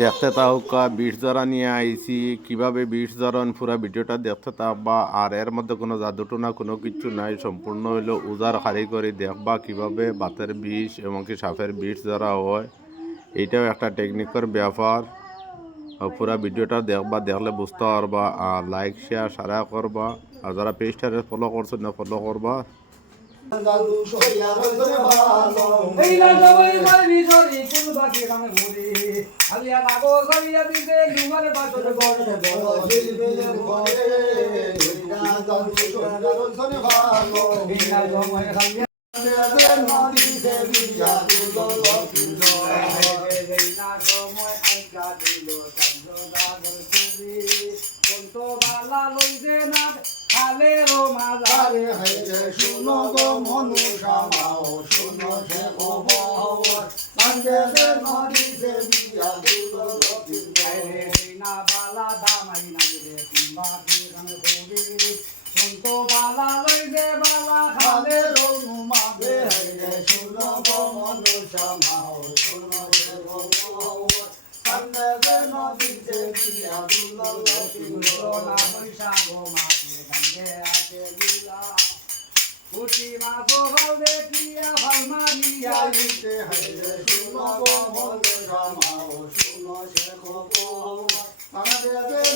দেখতে তাহকা বিষ ধরা নিয়ে আইছি, কীভাবে বিষ ধরন পুরা ভিডিওটা দেখতে থাকবা আর এর মধ্যে কোনো জাদুটনা কোনো কিছু নাই, সম্পূর্ণ হইল উজার খারি করে দেখবা কীভাবে বাতের বিষ এবং কি সাপের বিষ ধরা হয়। এইটাও একটা টেকনিকের ব্যাপার। পুরা ভিডিওটা দেখবা, দেখলে বুঝতে পারবা। আর লাইক শেয়ার সারা করবা। আর যারা পেজটারে ফলো করছ, না ফলো করবা। দিল চন্দ্র দাগর ছবি কোন তো বালা লইছে না খালে রো মাজারে শুনো গো মনুষা মাও শুনো সে খবর সঙ্গে নদীতে বিয়া দিল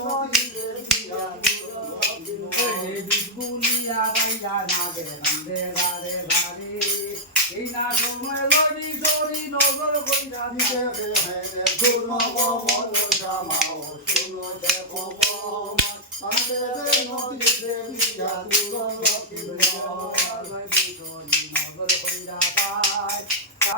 নদীতে বিয়া দিল দক্ষিণ বিস্কুলিয়া গাইলা নাগে রান্দে গারে গারে এই না সময় লড়ি সরি নজর কইরা শুনো গো মনু শ্যামাও শুনো সঙ্গে যে নদীতে বিয়া দিল দক্ষিণ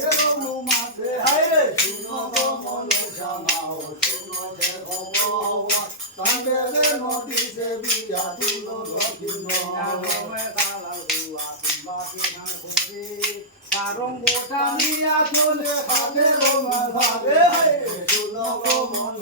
এরমু মাঝে হায় শুনো গো মনু শ্যামাও শুনো সে খবর সঙ্গে যে নদীতে বিয়া দিল দক্ষিণ কারণ গোটা নিয়া চলে ভাবে রোমা ভাবে। হায় শুনো গো মনু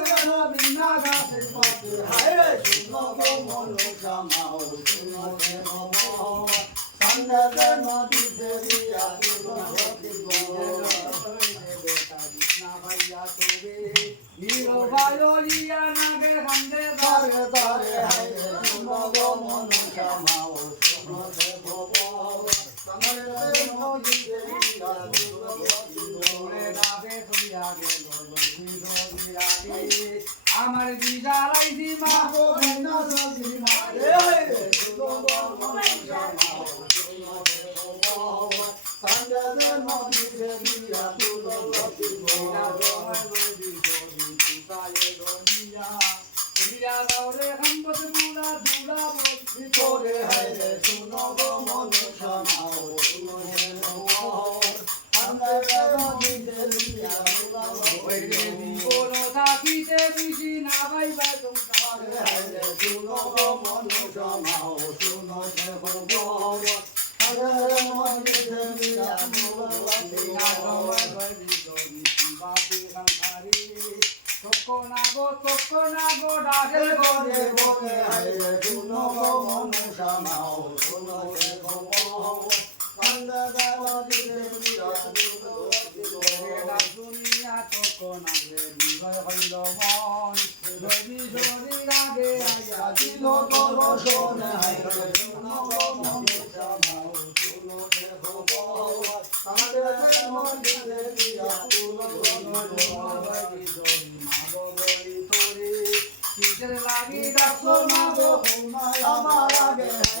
তারে তারে শুনো গো মনু শ্যামাও শুনো সে খবর সঙ্গে যে নদীতে বিয়া আমার বিজারাই দিমা। আমার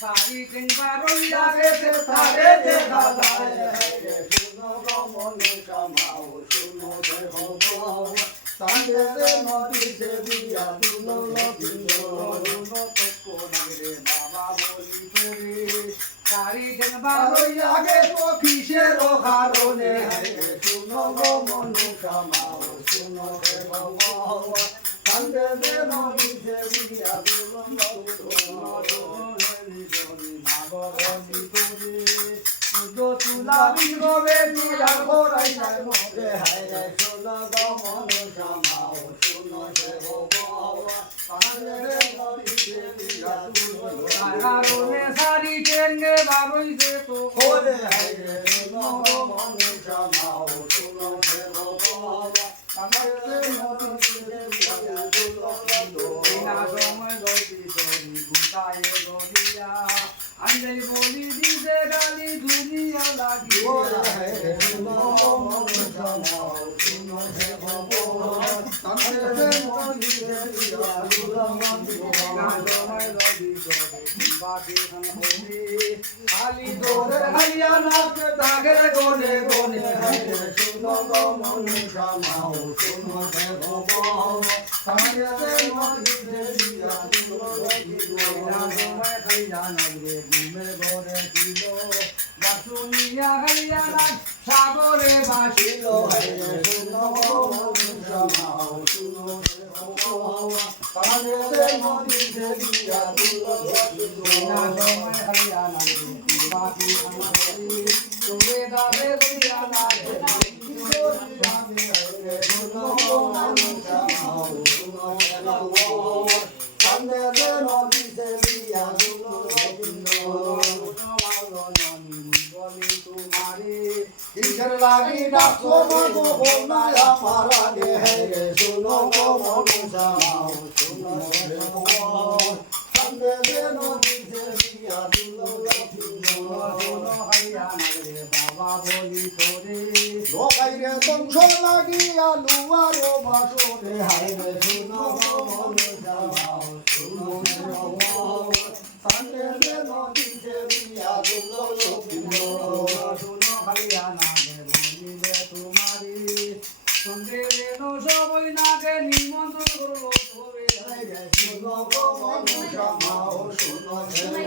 সারি কিংবা রইয়া গেছে তারে দেখা যায় বাবা বলি তোরে সারি কিংবা রইয়া গেছে কিসের কারণে তুলা বিগবে দিয়া ঘরাই যায় মরে কারণে সারি টেঙ্গে বারই দে তো ওরে হাইরে শুনো গো মনুষ্য মাও শুনো হে ভগবান আমাদের নদীতে দিয়া তুলো না সময় গইবি তোরি গুটায়ে গলিয়া আন্দাই বলি দিতে গালি দুনিয়া লাগি ওরে হাইরে শুনো গো মনুষ্য মাও শুনো হে ভগবান আমাদের নদীতে দিয়া তুলো না সময় গইবি তোরি বাকি খান সময় ঘুমে ঘরে ছিল। বাসুনিয়া খাইয়া সাগরে বাসিল হাইরে শুনো নাচবে লাগি ডাকো মগো হোনায়া মারা গে হে শুনো গো মনুষা, শুনো রে ভগবান সন্দে দে নদী দে দিয়া দুলো বাবা বলি তোরে। লোকাইরে বংশ লাগিয়া লুয়ারো বাসরে। হাইরে শুনো গো মনুষা, শুনো রে ভগবান সন্দে দে নদী দে দিয়া দুলো শুনো ভাইয়া নাগে বলিলে তোমারি সন্ধে রেনো সবই নাগে নিমন্ত্রণ করল ধরে শুনো গো মনুষা মাও শুনো রে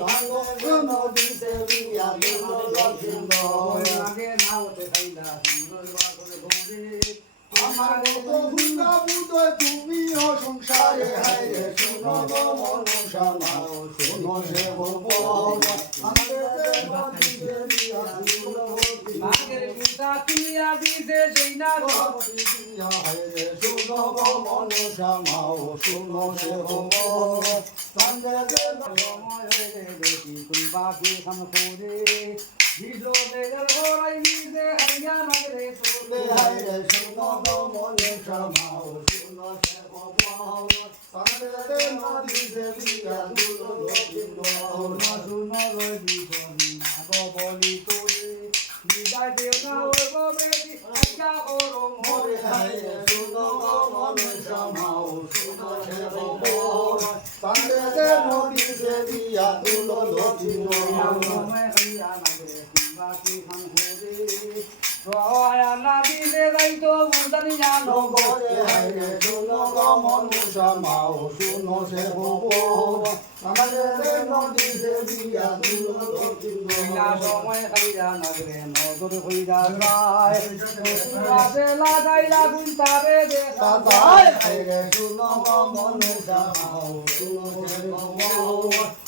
ভগবান সন্দে দে নদী দে দিয়া খাইলা সুন্দর আমার মতো দুর্গা পুজোয় তুমিও সংসারে হাইরে শুনো আমাদের দিয়া দিতে সেই না হাইরে শুনো সে বাকি খান করে ভিজো বেজার ঘরাই নিজে হাইয়া মাগরে তোলে। হাইরে শুনো গো মনসা মাও শুনো সে সন্দেহে নদীতে দিয়া শুনো রবি বলি না গো বলি তোরে বিদায় দেও না ওই বাবা আচ্ছা ওরো মোরে হাইরে শুনো গো বুঝানি জানো গো। নগরে হাইরে শুনো গো মনসা মাও শুনো সে ভগবান আমাদের নদীতে দিয়া দিল লক্ষ্মী না সময় খাইয়া নাগরে নজর হইয়া যায়। রাতে লাগাইলা গুনতারে দেখা তাই হাইরে শুনো গো মনসা মাও শুনো সে ভগবান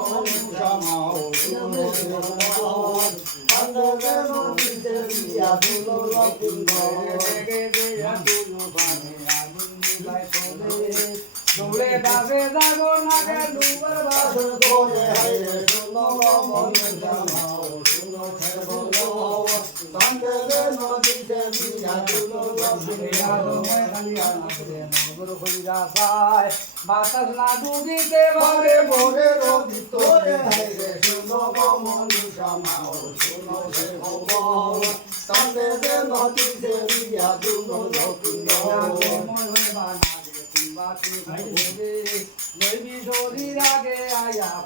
দৌড়ে যাবে যাব না ডুবার বাসর গোরে হাইরে শুনো গো মনসা মাও শুনো সে ভগবান সন্দেহে নদীতে দিয়া দিল লক্ষ্মী বাতাস না দুদিতে ভরে। মোরে রবি তোরে হাইরে শুনো মনুষা মাও শুনো সে ভগবান কান্দে দে নদী সে দিয়া দুনো লক্ষ্মী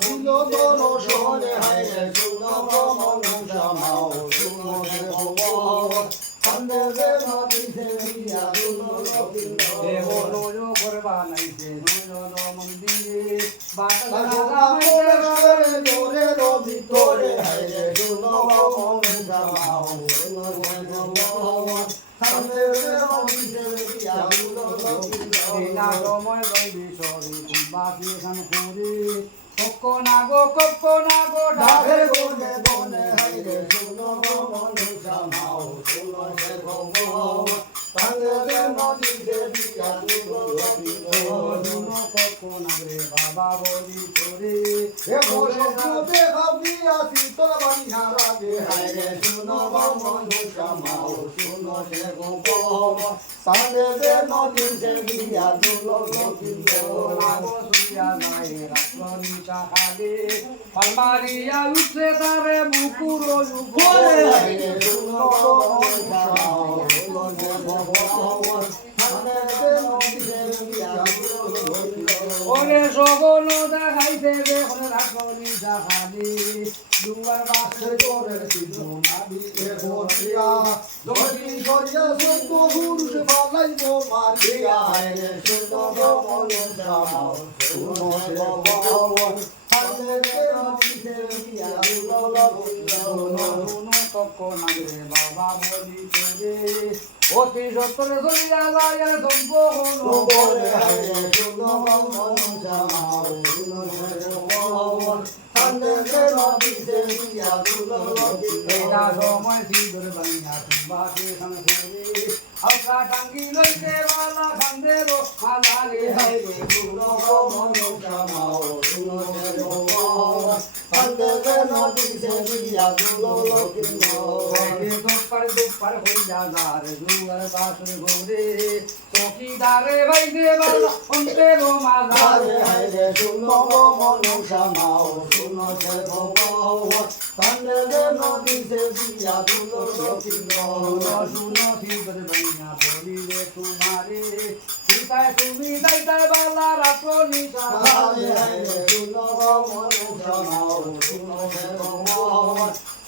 ফুলো দোনো শোনে হাইরে শুনো গো মনুষা মাও শুনো সে ভগবান কান্দে দে নদী সে দিয়া দুনো লক্ষ্মী মোরে রবি তোরে হাইরে শুনো মনুষা মাও শুনো সে ভগবান নাগো কক্ক নাগো ডাকে গোনে গোনে হাইরে শুনো গো মনুষা মাও শুনো সে ভগবান কান্দে দে নদী সে দিয়া দুনো লক্ষ্মী বাবা বলি তোরে। হে মোরে সুতে খাবিয়া শীতল বানিয়া রাগে হায়রে শুনো গো মনুষা শুনো সে গোপন সামনে দে নদী সে দিয়া দুলো গোবিন্দ মারিয়া উঠে তারে গোরে হায়রে শুনো গো মনুষা শুনো সে ভগবান সামনে দে নদী সে দিয়া দুলো গোবিন্দ ওরে সবল দেখাইতে দেখুন রাখনি দেখালি। দুয়ার বাসে করে সিদ্ধ নাবি এ ভরিয়া দড়ি সরিয়া সত্য পুরুষ পালাইব মারিয়া। হায়রে শুনো গো মনুষা মাও বাবা বলি তোরে অতি সত্তরে চলিয়া যায় সম্পূর্ণ এটা সময় সিঁদুর বানিয়া বাকি আলকা টাঙ্গি লইতে বালা খান্দের মালারে হায়রে শুনো গো মনুষা মাও শুনো ভগবান সামনে দে নদী সে দিয়া দুলো গোবিন্দ হাইরে দুপার দুপার হইয়া যার দুয়ার বাসর চকিদারে বালা হারে হারে শুনো গো মনুষা মাও সে ভগবান কান্দে দে নদী সে দিয়া শুনো শিবর বনিয়া বলিলে তোমারে সীতায় তুমি দাইতায় বালা রাত্র নিশা মাও শুনো হে ভগবান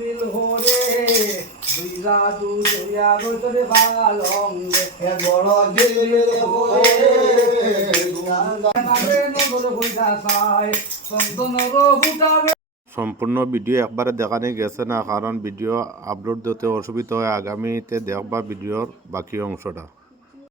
মিল হরে দুই দুইয়া দিলে ফুটাবে সম্পূর্ণ ভিডিও একবারে দেখানি গেছে না, কারণ ভিডিও আপলোড দিতে অসুবিধা হয়। আগামীতে দেখবা ভিডিওর বাকি অংশটা।